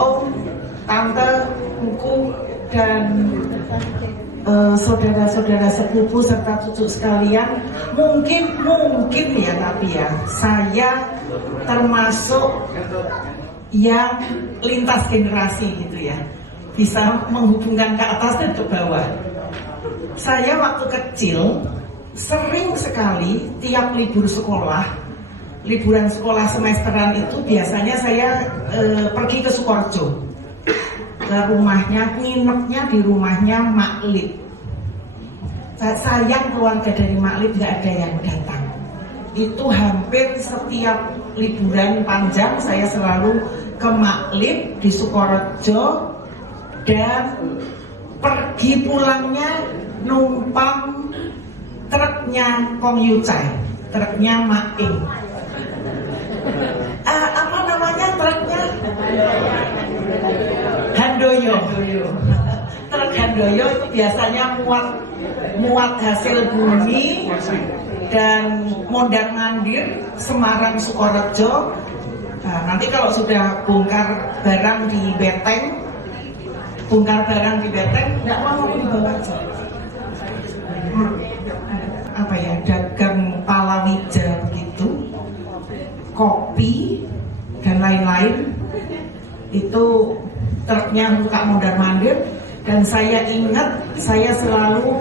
Om, tante, buku, dan saudara-saudara sepupu serta cucu sekalian, mungkin ya, tapi ya saya termasuk yang lintas generasi gitu ya, bisa menghubungkan ke atas dan ke bawah. Saya waktu kecil sering sekali tiap libur sekolah, liburan sekolah semesteran itu biasanya saya pergi ke Sukorejo, ke rumahnya, nginepnya di rumahnya Mak Lip. Sayang keluarga dari Mak Lip nggak ada yang datang. Itu hampir setiap liburan panjang saya selalu ke Mak Lip di Sukorejo, dan pergi pulangnya numpang truknya Kong Yucai, truknya Mak Ing. Apa namanya truknya? Handoyo. Truk Handoyo itu biasanya muat hasil bumi dan mondar-mandir Semarang Sukorejo. Nah, nanti kalau sudah bongkar barang di Beteng, nggak mau dibawa aja. Apa ya, dagang palawija begitu, kopi dan lain-lain. Itu truknya buka mondar-mandir, dan saya ingat saya selalu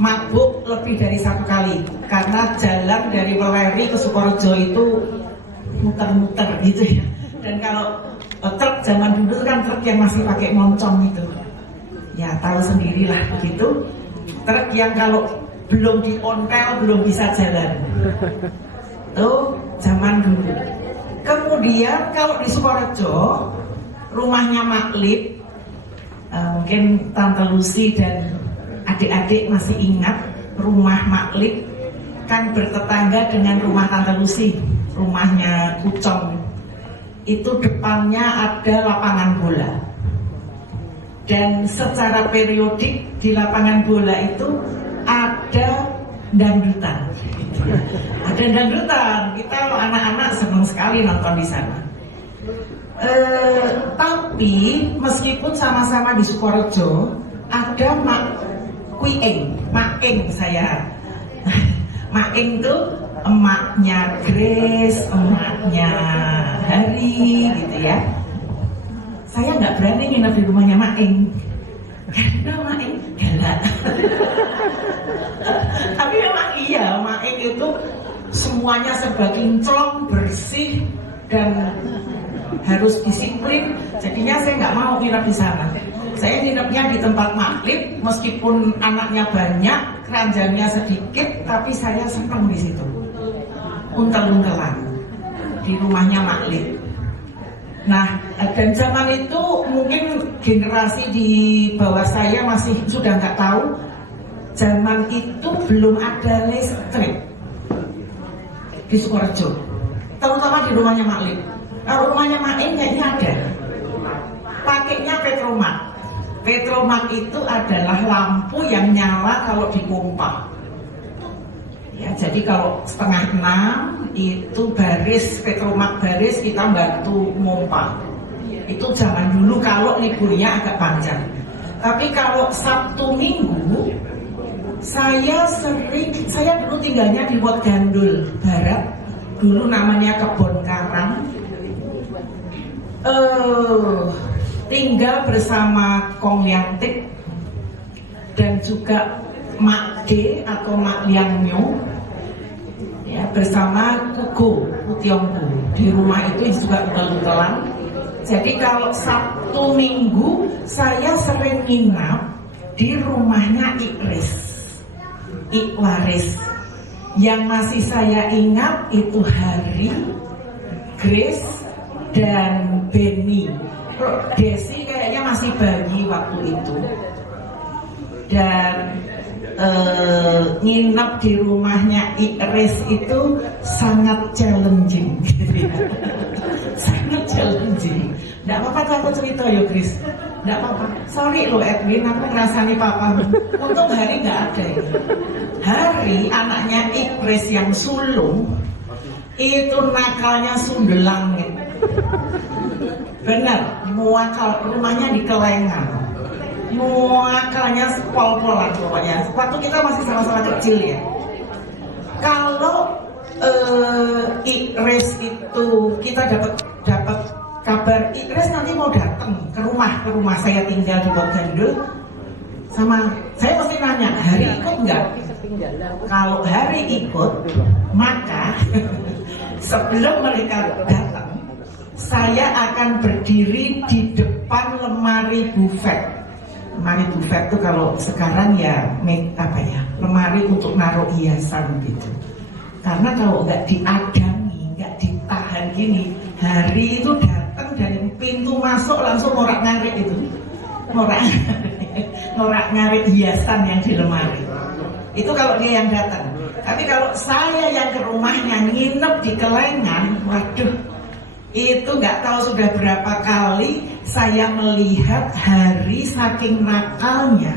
mabuk lebih dari satu kali karena jalan dari Weleri ke Sukorejo itu muter-muter gitu ya. Dan kalau truk zaman dulu kan truk yang masih pakai moncong itu, ya tahu sendirilah begitu. Truk yang kalau belum diontel belum bisa jalan. Itu zaman dulu. Kemudian kalau di Sukorejo, rumahnya Mak Lip, mungkin Tante Lucy dan adik-adik masih ingat rumah Mak Lip kan bertetangga dengan rumah Tante Lucy, rumahnya Kucong. Itu depannya ada lapangan bola, dan secara periodik di lapangan bola itu ada dangdutan. Ada dangdutan. Kita anak-anak senang sekali nonton di sana. Tapi meskipun sama-sama di Sukorejo, ada Mak Ing saya. Mak Ing itu emaknya Grace, emaknya Hari gitu ya. Saya nggak berani nginep di rumahnya Mak Ing karena Mak Ing galak. Tapi memang iya, Mak Ing itu semuanya serba kinclong, bersih, dan harus disiplin. Jadinya saya nggak mau nginep di sana. Saya nginepnya di tempat Mak Lip, meskipun anaknya banyak, keranjangnya sedikit, tapi saya senang di situ. Untel-untelan di rumahnya Mak Lip. Nah, dan zaman itu mungkin generasi di bawah saya masih sudah nggak tahu. Zaman itu belum ada listrik di Sukorejo, terutama di rumahnya Mak Lip. Kalau rumahnya Mak Ing kayaknya ada. Pakainya Petromak. Petromak itu adalah lampu yang nyala kalau dipompa. Ya, jadi kalau 5:30 itu baris Petromak baris, kita bantu mompa. Itu zaman dulu kalau liburnya agak panjang. Tapi kalau Sabtu Minggu, saya dulu tinggalnya di Wat Gandul Barat, dulu namanya Kebon Karang. Tinggal bersama Kong Liangtik dan juga Mak D atau Mak Liangmyo, ya, bersama Kugo Utiongku. Di rumah itu juga utel-utelan. Jadi kalau Sabtu Minggu saya sering nginap di rumahnya Ikwaris. Yang masih saya ingat itu Hari, Grace, dan Benny. Desi kayaknya masih bayi waktu itu. Dan nginep di rumahnya Ikris itu sangat challenging. Sangat challenging. Nggak apa-apa tuh aku cerita ya Chris. Nggak apa-apa. Sorry lo Edwin, aku ngerasani papa. Untung Hari nggak ada ya. Hari anaknya Ikris yang sulung itu nakalnya sundelang. Benar, muakal, rumahnya di Kelengan. Muakalnya pol-polan pokoknya. Waktu kita masih sama-sama kecil ya. Kalau Ikres itu kita dapat kabar Ikres nanti mau datang ke rumah saya tinggal di Pogandul, sama saya pasti nanya, Hari ikut nggak? Kalau Hari ikut, maka sebelum mereka datang, saya akan berdiri di depan lemari bufet. Lemari bufet itu kalau sekarang ya lemari untuk naruh hiasan gitu. Karena kalau nggak diadangi, nggak ditahan gini, Hari itu datang dan pintu masuk langsung ngorak-ngarik itu, ngorak-ngarik hiasan yang di lemari. Itu kalau dia yang datang. Tapi kalau saya yang ke rumahnya nginep di Kelengan, waduh, itu nggak tahu sudah berapa kali saya melihat Hari saking nakalnya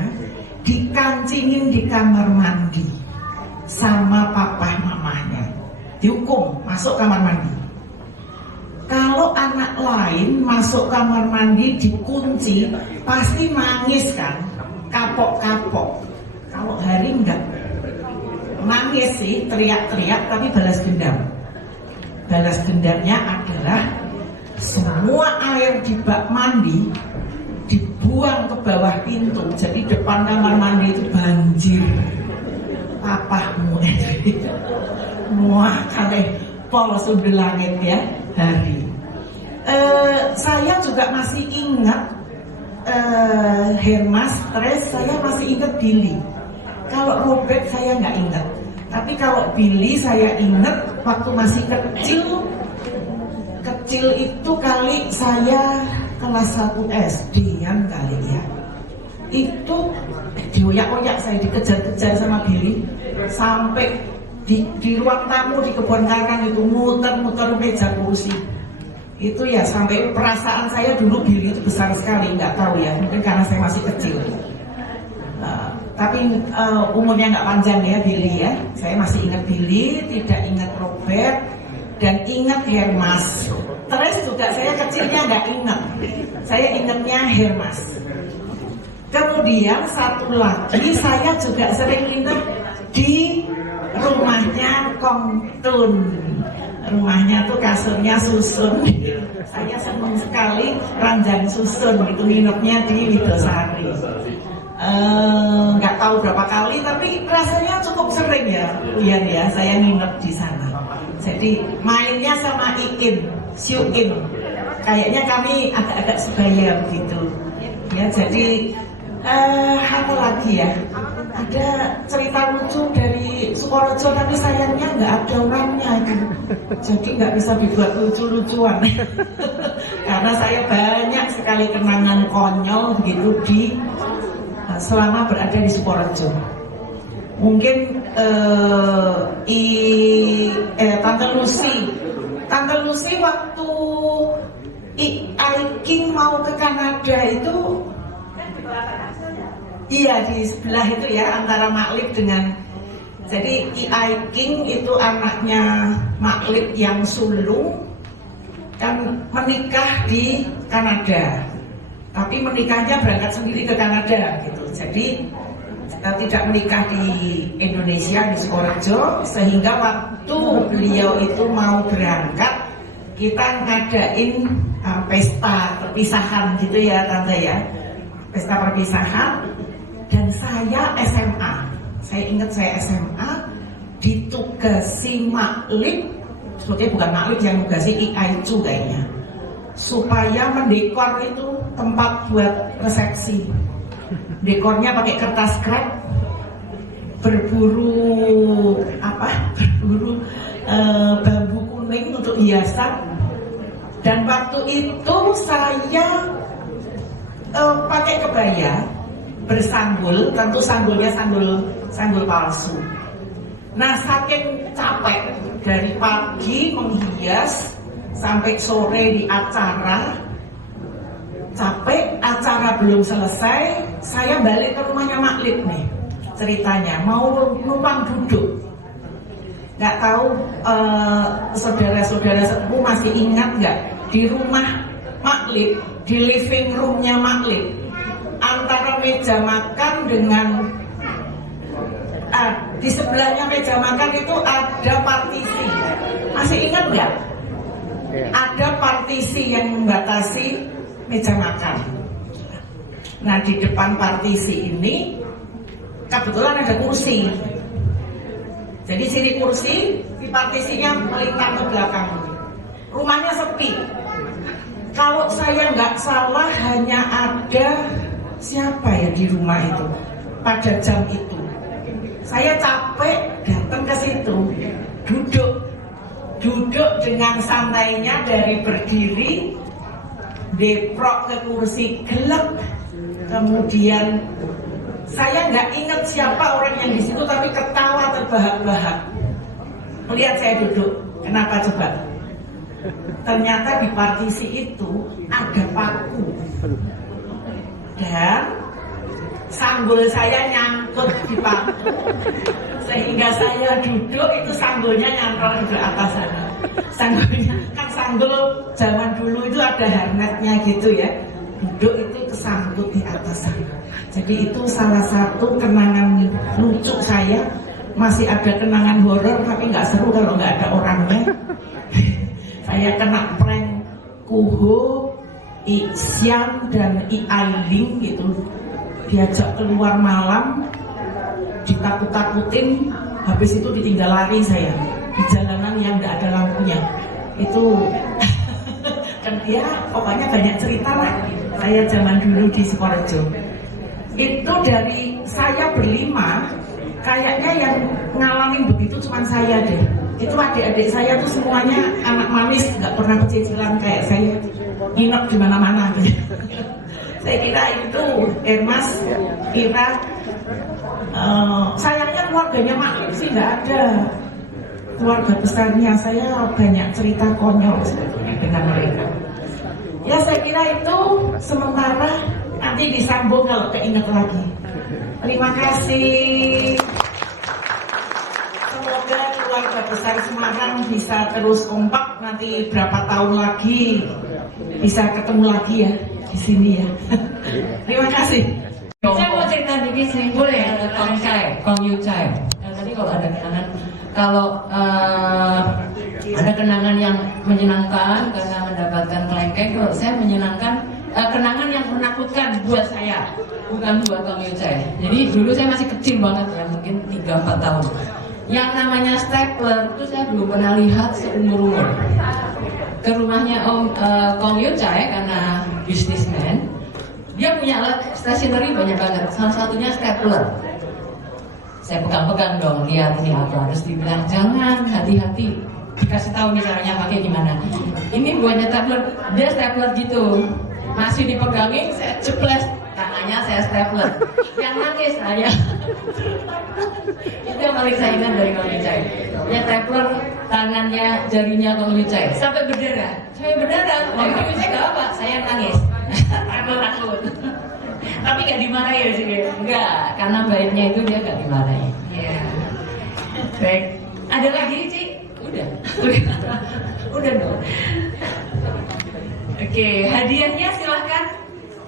dikancingin di kamar mandi sama papa mamanya, dihukum masuk kamar mandi. Kalau anak lain masuk kamar mandi dikunci, pasti nangis kan, kapok-kapok. Kalau Hari enggak, nangis sih, teriak-teriak, tapi balas dendam. Balas dendamnya adalah semua air di bak mandi dibuang ke bawah pintu, jadi depan kamar mandi itu banjir. Papahmu muah kali pol sundel langit ya Hari. Saya juga masih ingat Hermas, Tres, saya masih ingat Billy. Kalau Robert saya nggak ingat, tapi kalau Billy saya ingat waktu masih kecil itu kali saya kelas 1 SD-an kali ya. Itu dioyak-oyak saya, dikejar-kejar sama Billy sampai di ruang tamu di kebun kacang itu muter-muter meja kursi. Itu ya sampai perasaan saya dulu Billy itu besar sekali, nggak tahu ya, mungkin karena saya masih kecil. Tapi umurnya nggak panjang ya Billy ya. Saya masih ingat Billy, tidak ingat Robert, dan ingat Hermas. Terus juga saya kecilnya nggak ingat, saya ingatnya Hermas. Kemudian satu lagi saya juga sering nginep di rumahnya Kongtun. Rumahnya tuh kasurnya susun. Saya senang sekali ranjang susun itu, nginepnya di Widosari. Nggak tahu berapa kali, tapi rasanya cukup sering ya, ya saya nginep di sana. Jadi mainnya sama Iin, Siuin. Kayaknya kami agak-agak sebaya begitu. Ya, jadi apa lagi ya? Ada cerita lucu dari Sukorojo, tapi sayangnya nggak ada orangnya itu. Jadi nggak bisa dibuat lucu-lucuan. Karena saya banyak sekali kenangan konyol begitu selama berada di Sukorojo. Mungkin Tante Lucy waktu King mau ke Kanada itu, iya di sebelah itu ya, antara Maklib dengan, jadi King itu anaknya Maklib yang sulung kan menikah di Kanada, tapi menikahnya berangkat sendiri ke Kanada gitu. Jadi tidak menikah di Indonesia, di Sukorojo, sehingga waktu beliau itu mau berangkat kita ngadain pesta perpisahan gitu ya Tante ya, pesta perpisahan. Dan saya SMA, saya ingat saya SMA ditugasi Maklib, sebetulnya bukan Maklib yang tugasi Iaicu kayaknya, supaya mendekor itu tempat buat resepsi. Dekornya pakai kertas krep, berburu bambu kuning untuk hiasan. Dan waktu itu saya pakai kebaya bersanggul, tentu sanggulnya sanggul palsu. Nah, saking capek dari pagi menghias sampai sore di acara, capek, acara belum selesai, saya balik ke rumahnya Maklib nih. Ceritanya mau numpang duduk. Nggak tahu saudara-saudara sepupu masih ingat nggak, di rumah Maklib, di living roomnya Maklib, antara meja makan dengan di sebelahnya meja makan itu ada partisi. Masih ingat nggak? Ada partisi yang membatasi meja makan. Nah, di depan partisi ini kebetulan ada kursi. Jadi sini kursi, di partisinya melintang ke belakang. Rumahnya sepi. Kalau saya nggak salah hanya ada siapa ya di rumah itu pada jam itu. Saya capek datang ke situ, duduk dengan santainya dari berdiri, deprok ke kursi gelap. Kemudian saya nggak ingat siapa orang yang di situ, tapi ketawa terbahak-bahak. Melihat saya duduk, kenapa coba? Ternyata di partisi itu ada paku dan sanggul saya nyangkut di paku, sehingga saya duduk itu sanggulnya nyantol di atas sana. Sanggulnya kan sanggul zaman dulu itu ada harnetnya gitu ya, duduk itu kesangkut di atas sana. Jadi itu salah satu kenangan lucu saya. Masih ada kenangan horor tapi nggak seru kalau nggak ada orangnya. Saya kena prank Kuho, Iksian dan I Ailing gitu. Diajak keluar malam, ditakut-takutin, habis itu ditinggal lari saya di jalanan yang nggak ada lampunya. Itu kan ya pokoknya banyak cerita lah. Saya zaman dulu di Sukorejo. Itu dari saya berlima, kayaknya yang ngalamin begitu cuma saya deh. Itu adik-adik saya tuh semuanya anak manis, nggak pernah kecicilan kayak saya, nginep di mana-mana. Saya kira itu Ermas, Ira, sayangnya keluarganya Maklib sih nggak ada. Keluarga besarnya saya banyak cerita konyol sebetulnya dengan mereka. Ya saya kira itu sementara, nanti disambung kalau keinget lagi. Terima kasih. Semoga keluarga besar Semarang bisa terus kompak, nanti berapa tahun lagi bisa ketemu lagi ya di sini ya. Terima kasih. Saya mau cerita dikit sih, boleh ya? Kong Yu Chai. Tadi kalau ada kenangan, kalau ada kenangan yang menyenangkan karena mendapatkan kelengkeng, kalau saya menyenangkan kenangan yang menakutkan buat saya, bukan buat Kong Yu Chai. Jadi dulu saya masih kecil banget ya, mungkin 3-4 tahun. Yang namanya stapler itu saya belum pernah lihat seumur-umur. Ke rumahnya Om Kong Yu Chai karena bisnismen, dia punya alat stationery banyak banget. Salah satunya stapler. Saya pegang-pegang dong, lihat ini apa. Terus dibilang jangan, hati-hati. Dikasih tahu nih caranya pakai gimana. Ini buatnya stapler, dia stapler gitu. Masih dipegangin, saya ceples tangannya, saya stapler. Yang nangis saya. Itu yang paling saya ingat dari Kong Yu Chai. Ya stapler tangannya, jarinya Kong Yu Chai sampai berdarah. Saya berdarah, Kong Yu Chai nggak apa, saya nangis. Takut. Tapi nggak dimarahi ya sih? Enggak, karena baiknya itu dia nggak dimarahi. Iya. Baik. Ada lagi Ci? Udah dong. Oke, hadiahnya silahkan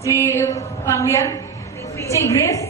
Ci Panglian, Ci Grace.